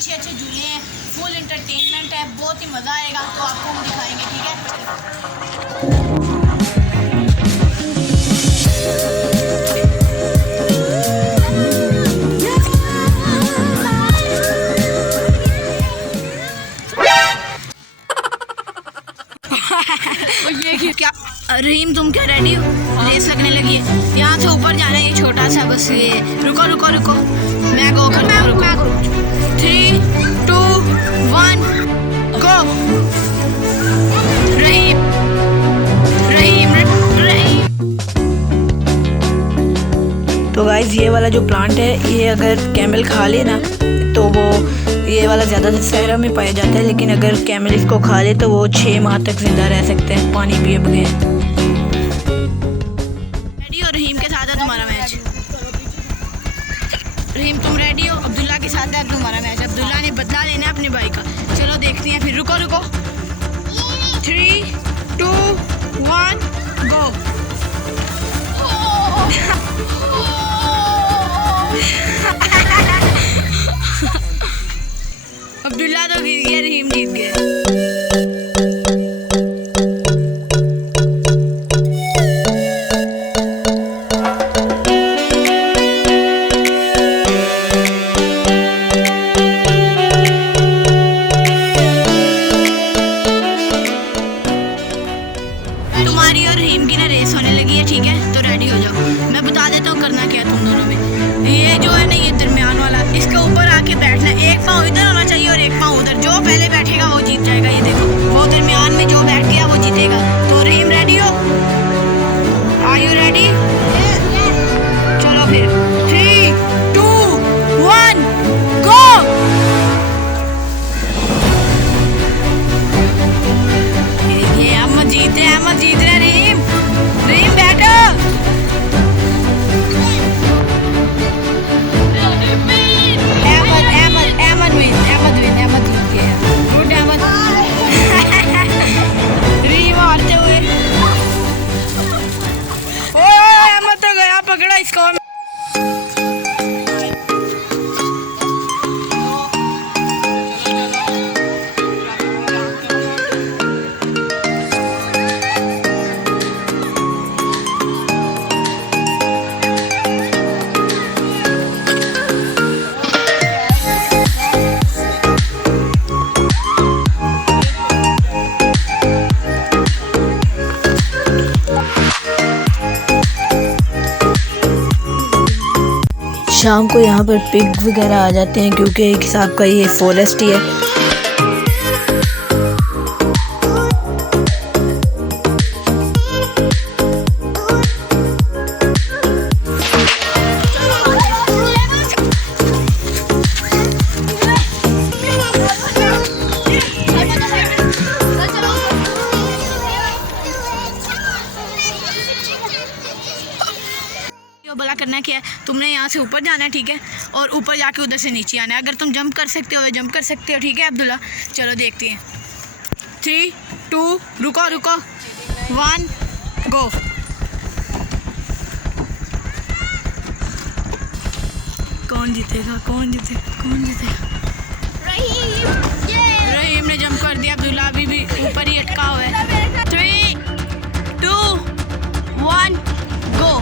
अच्छे अच्छे झूले हैं, फुल इंटरटेनमेंट है, बहुत ही मज़ा आएगा। तो आपको हम दिखाएंगे, ठीक है। ये क्या रहीम, तुम क्या रेडी हो? रेस लगने लगी है, यहाँ से ऊपर जाना है, ये छोटा सा बस। ये रुको रुको रुको, मैं गो करता हूँ। 3, 2, 1 गो। रहीम रहीम रहीम। तो गाइस ये वाला जो प्लांट है, ये अगर कैमल खा ले ना तो वो, ये वाला ज़्यादातर सहरा में पाया जाता है, लेकिन अगर कैमल इसको खा ले तो वो 6 माह तक जिंदा रह सकते हैं पानी पिए बगैर। रेडी हो? रहीम के साथ है तुम्हारा मैच। रहीम तुम रेडी हो? अब्दुल्ला के साथ है तुम्हारा मैच। अब्दुल्ला ने बदला लेना है अपने भाई का। चलो देखते हैं फिर। रुको रुको, 3, 2, 1 गो। अब्दुल्ला तो गिर गया, रहीम जीत गया। तुम्हारी और रहीम की ना रेस होने लगी है, ठीक है। तो रेडी हो जाओ। मैं बता देता हूँ करना क्या है तुम दोनों में। ये जो है ना, ये दरमियान वाला, इसके ऊपर आके बैठना। एक पाँव इधर होना चाहिए और एक पाँव उधर। जो पहले बैठेगा वो जीत जाएगा। ये देखो, वो दरमियान में जो बैठ गया वो जीतेगा। तो रहीम रेडी हो? Are you ready? चलो फिर 3, 2, 1 गो। ये अहमद जीत रहे, अहमद जीत रहे। रहीम रहीम बैठो। अहमद जीत गया। गुड अहमद। रहीम हारते हुए। ओए अहमद तो गया, पकड़ा इसको। शाम को यहाँ पर पिग वगैरह आ जाते हैं, क्योंकि एक हिसाब का ये फॉरेस्ट ही है। भला करना क्या है, तुमने यहाँ से ऊपर जाना है, ठीक है। और ऊपर जाके उधर से नीचे आना है। अगर तुम जंप कर सकते हो जंप कर सकते हो, ठीक है अब्दुल्ला। चलो देखते हैं। 3, 2 रुको रुको, 1 गो। कौन जीतेगा, कौन जीतेगा, कौन जीतेगा? रहीम ने जंप कर दिया। अब्दुल्ला अभी भी ऊपर ही अटका हुआ है। 3, 2, 1 गो।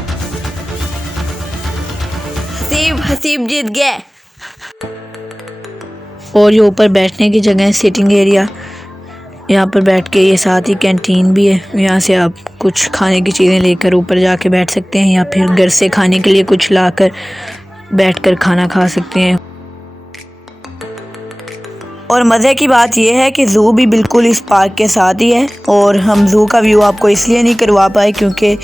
हसीब जीत गए। और ये ऊपर बैठने की जगह है, सिटिंग एरिया। यहाँ पर बैठ के, ये साथ ही कैंटीन भी है, यहाँ से आप कुछ खाने की चीज़ें लेकर ऊपर जाके बैठ सकते हैं, या फिर घर से खाने के लिए कुछ लाकर बैठकर खाना खा सकते हैं। और मज़े की बात यह है कि ज़ू भी बिल्कुल इस पार्क के साथ ही है। और हम ज़ू का व्यू आपको इसलिए नहीं करवा पाए क्योंकि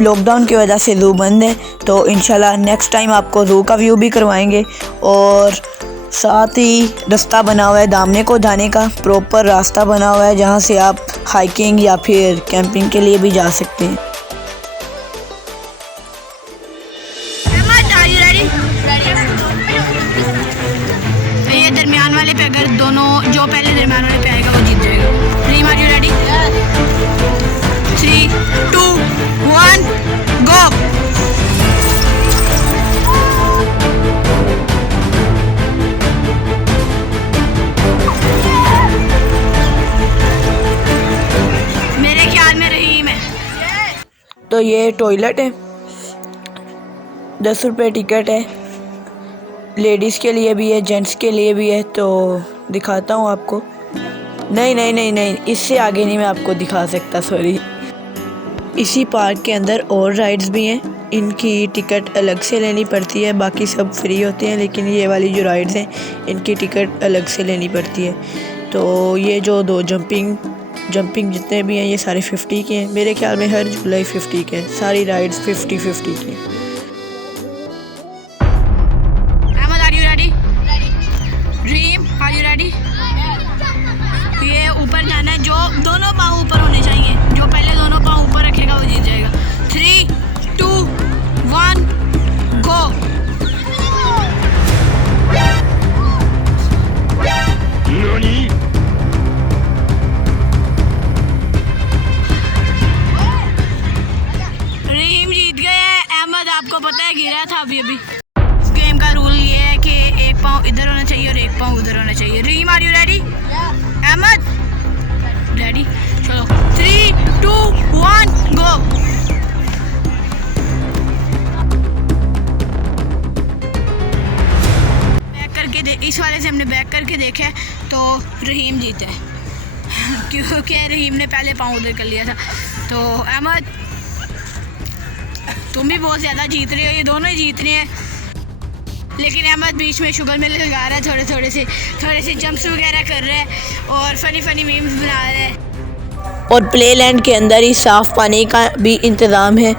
लॉकडाउन की वजह से ज़ू बंद है। तो इंशाल्लाह नेक्स्ट टाइम आपको ज़ू का व्यू भी करवाएंगे। और साथ ही रास्ता बना हुआ है दामने को जाने का, प्रॉपर रास्ता बना हुआ है जहाँ से आप हाइकिंग या फिर कैंपिंग के लिए भी जा सकते हैं। ये दरमियान वाले पे, अगर दोनों जो पहले दरमियान वाले पे आएगा वो जीत जाएगा। रहीम आर यू रेडी? 3, 2, 1 गो। तो ये टॉयलेट है, 10 रुपये टिकट है, लेडीज़ के लिए भी है, जेंट्स के लिए भी है। तो दिखाता हूँ आपको। नहीं, इससे आगे नहीं मैं आपको दिखा सकता, सॉरी। इसी पार्क के अंदर और राइड्स भी हैं, इनकी टिकट अलग से लेनी पड़ती है, बाकी सब फ्री होते हैं, लेकिन ये वाली जो राइड्स हैं इनकी टिकट अलग से लेनी पड़ती है। तो ये जो 2 जंपिंग जितने भी हैं ये सारे 50 के हैं। मेरे ख्याल में हर झूला 50 के हैं, सारी राइड्स 50 की हैं। Ahmed, are you ready? Dream, are you ready? ये ऊपर जाना है, जो दोनों पाँव ऊपर होने चाहिए, जो पहले दोनों पाँव ऊपर रखेगा वो जीत जाएगा। 3, 2, 1 गो। रहीम जीत गए हैं। अहमद, आपको पता है गिरा था अभी। इस गेम का रूल ये है कि एक पाँव इधर होना चाहिए और एक पाँव उधर होना चाहिए। Rahim, are you ready? Ahmed ready? चलो 3, 2, 1 गो। बैक करके इस वाले से हमने बैक करके देखा है तो रहीम जीता है क्योंकि रहीम ने पहले पाँव उधर कर लिया था। तो अहमद, तुम भी बहुत ज़्यादा जीत रहे हो, ये दोनों ही जीत रहे हैं। लेकिन अहमद बीच में शुगर मिल लगा रहा है, थोड़े से जंप्स वगैरह कर रहा है और फनी मीम्स बना रहा है। और प्ले लैंड के अंदर ही साफ़ पानी का भी इंतज़ाम है।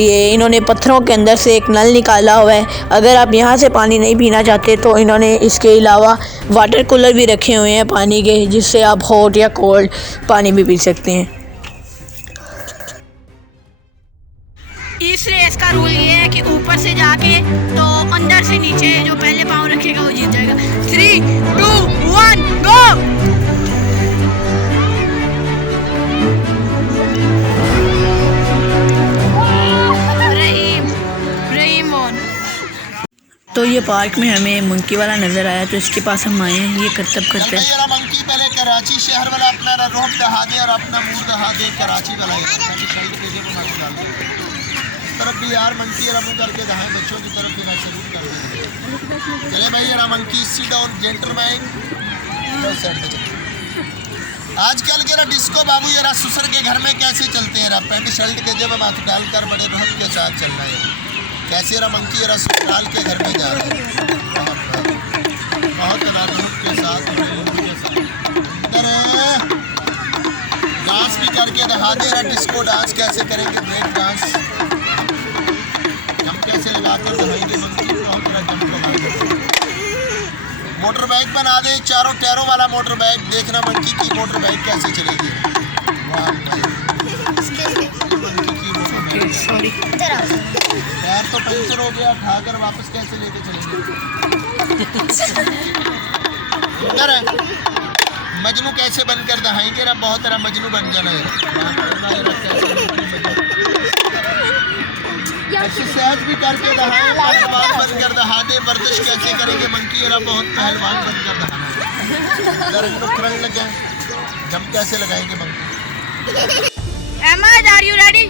ये इन्होंने पत्थरों के अंदर से एक नल निकाला हुआ है। अगर आप यहाँ से पानी नहीं पीना चाहते तो इन्होंने इसके अलावा वाटर कूलर भी रखे हुए हैं पानी के, जिससे आप हॉट या कोल्ड पानी भी पी सकते हैं। इस रेस का रूल ये है कि ऊपर से जाके तो अंदर से नीचे जो पहले पाँव रखेगा वो जीत जाएगा। 3, 2, 1 गो। रहीम वॉन। तो ये पार्क में हमें मंकी वाला नज़र आया, तो इसके पास हम आए हैं। ये करतब करते हैं। मंकी पहले कराची शहर वाला अपना रोड दहा दे और अपना मुंह दहा दे कराची वाला तरफ भी यार मंकी जरा मुँह करके दहाएं बच्चों की तरफ भी सलूट कर दे। चले भाई जरा मंकी सिट डाउन जेंटलमैन। आजकल के डिस्को बाबू जरा ससुर के घर में कैसे चलते हैं, पैंट शर्ट के जब हाथ डालकर बड़े रोहन के साथ चल रहे हैं। कैसे जरा मंकी जरा ससुराल के घर में जा रहे हैं बहुत के साथ डांस भी करके दिखा दे रहा। डिस्को डांस कैसे करेंगे, ब्रेक डांस जंप कैसे लगाकर दिखाएंगे मंकी, बहुत बड़ा जंप लगाएंगे। मोटर बाइक बना दे, चारों टायरों वाला मोटर बाइक, देखना मंकी की मोटर बाइक कैसे चलेगी। सॉरी, टायर तो पंचर हो गया, उठाकर वापस कैसे लेके चलेंगे। इधर है मजनू कैसे बनकर दहाएंगे ना, बहुत तरह मजनू बन जाना है। एक्सरसाइज भी करके दहाएं, पहलवान बनकर दहा दे। वर्जिश कैसे करेंगे मंकी जरा, बहुत पहलवान बनकर दहाना। दर्द लग जाए, जंप कैसे लगाएंगे monkey. Ahmed, are you ready?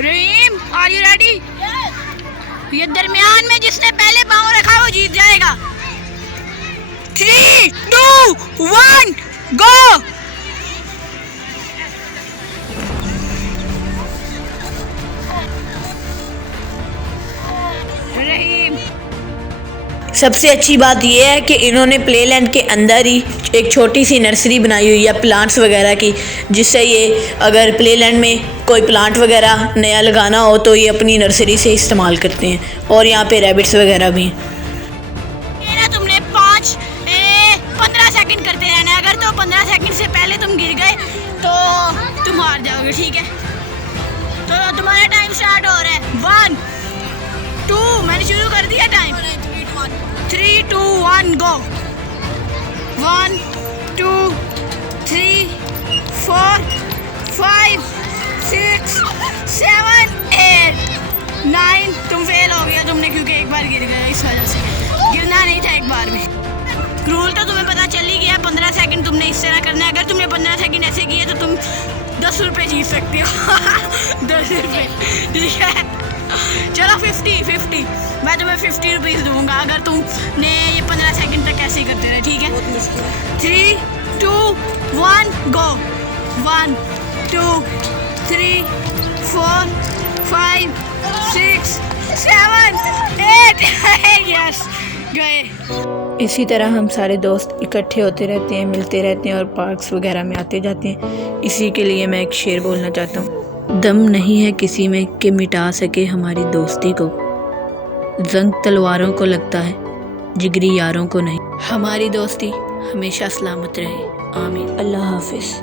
Rahim, are you ready? ये दरमियान में जिसने पहले पाँव रखा वो जीत जाएगा। 3, 2, 1 गो। रहीम, सबसे अच्छी बात यह है कि इन्होंने प्ले लैंड के अंदर ही एक छोटी सी नर्सरी बनाई हुई है प्लांट्स वगैरह की, जिससे ये अगर प्ले लैंड में कोई प्लांट वगैरह नया लगाना हो तो ये अपनी नर्सरी से इस्तेमाल करते हैं। और यहाँ पे रैबिट्स वगैरह भी हैं। तुमने 15 सेकंड करते रहना है। अगर तो 15 सेकंड से पहले तुम गिर गए तो तुम हार जाओगे, ठीक है? तो तुम्हारा टाइम स्टार्ट हो रहा है। 1, 2, मैंने शुरू कर दिया टाइम। 3, 2, 1 गो। 1, 2, 3, 4, 5, 6, 7, 8, 9। तुम फेल हो गया तुमने, क्योंकि एक बार गिर गए, इस वजह से गिरना नहीं था एक बार भी। रूल तो तुम्हें पता चल ही गया, 15 सेकंड तुमने इस तरह करना है। अगर तुमने 15 सेकंड ऐसे किए तो तुम 10 रुपये जीत सकते हो। 10 रुपये, ठीक है। चलो 50 मैं तुम्हें 50 रुपीज़ दूँगा अगर तुमने ये 15 सेकंड तक ऐसे ही करते रहे, ठीक है। 3, 2, 1 गो। 1, 2, 3, 4, 5, 6, 7, 8 यस, गए। इसी तरह हम सारे दोस्त इकट्ठे होते रहते हैं, मिलते रहते हैं और पार्क्स वगैरह में आते जाते हैं। इसी के लिए मैं एक शेर बोलना चाहता हूँ। दम नहीं है किसी में कि मिटा सके हमारी दोस्ती को, जंग तलवारों को लगता है जिगरी यारों को नहीं। हमारी दोस्ती हमेशा सलामत रहे, आमीन। अल्लाह हाफिज़।